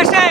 দেশে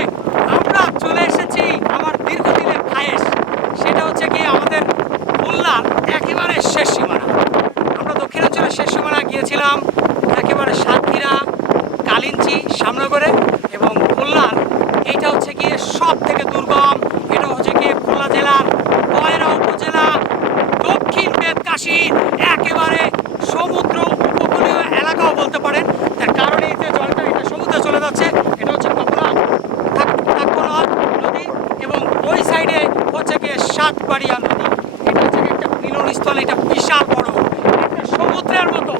স্থল এটা বিশাল বড় একটা সমুদ্রের মতো।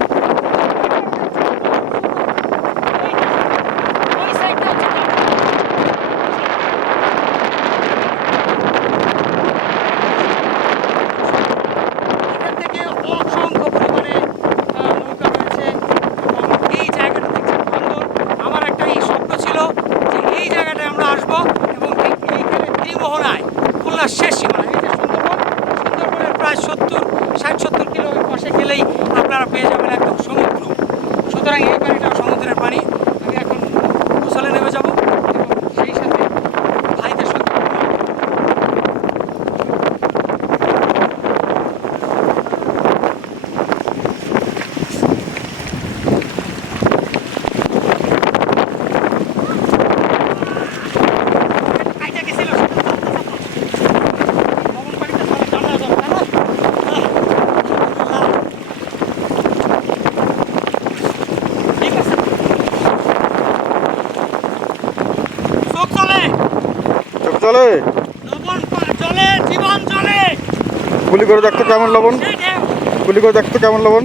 গুলি করে দেখতো কেমন লবণ? গুলি করে দেখতো কেমন লবণ?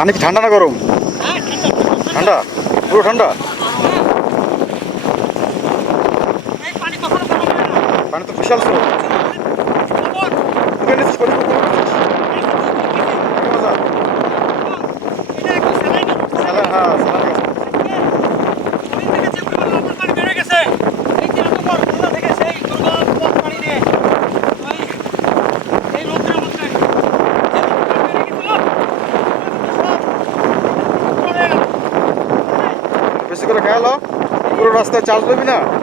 পানি ঠান্ডা না গরম? ঠান্ডা? পুরো ঠান্ডা? পানি তো বিশাল স্রোত। চার্জ দেবি না?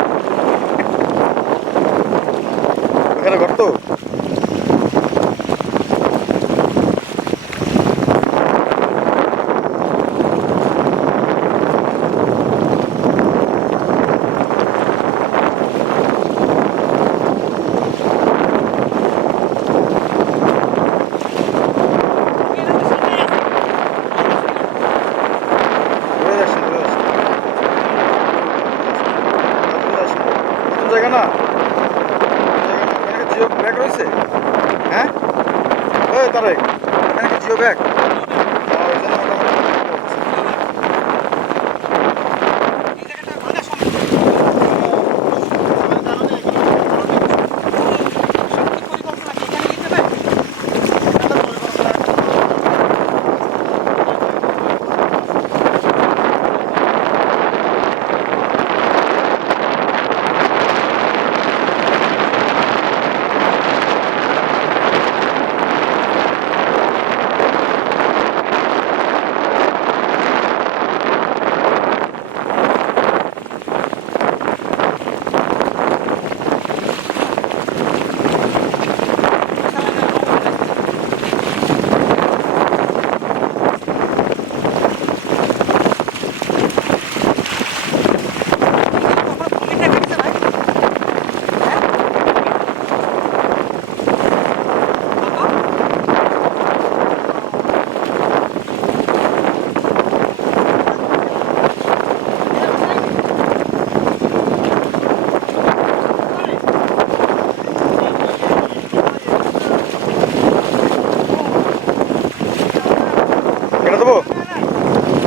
下来下来。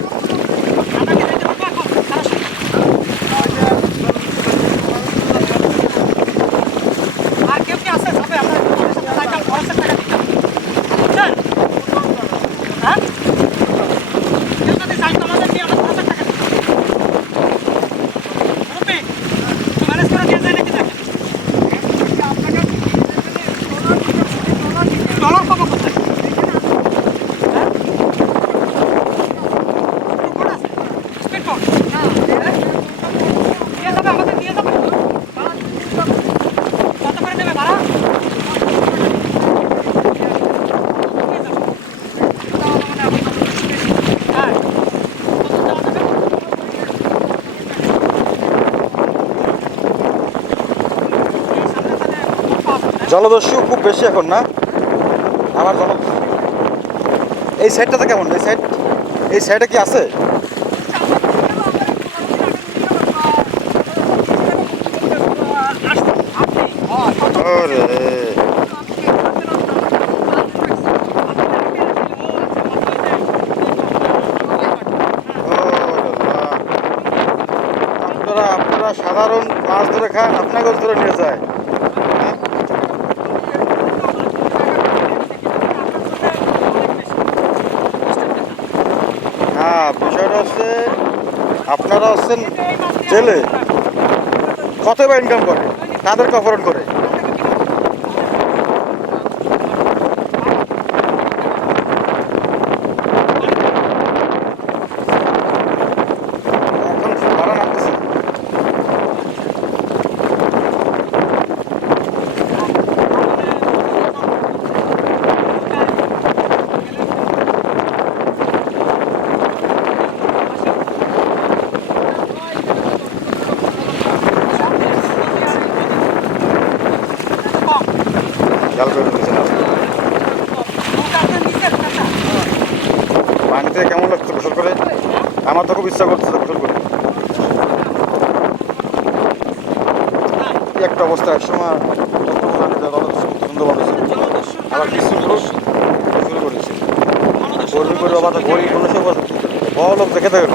জলদস্যু খুব বেশি এখন না। আমার জল এই সাইডটাতে কেমন? এই সাইড এই সাইডে কি আছে? আপনারা সাধারণ মাছ ধরে খান আপনাকে ধরে নিয়ে যায়। আপনারা আছেন জেলে। কত বা ইনকাম করে? তাদেরকে অপহরণ করে? আমার তো খুব ইচ্ছা করছে একটা অবস্থা একসময় সুন্দর মানুষের করেছে। কর্মী তো গরিব মানুষের বড় লোক দেখে থাকে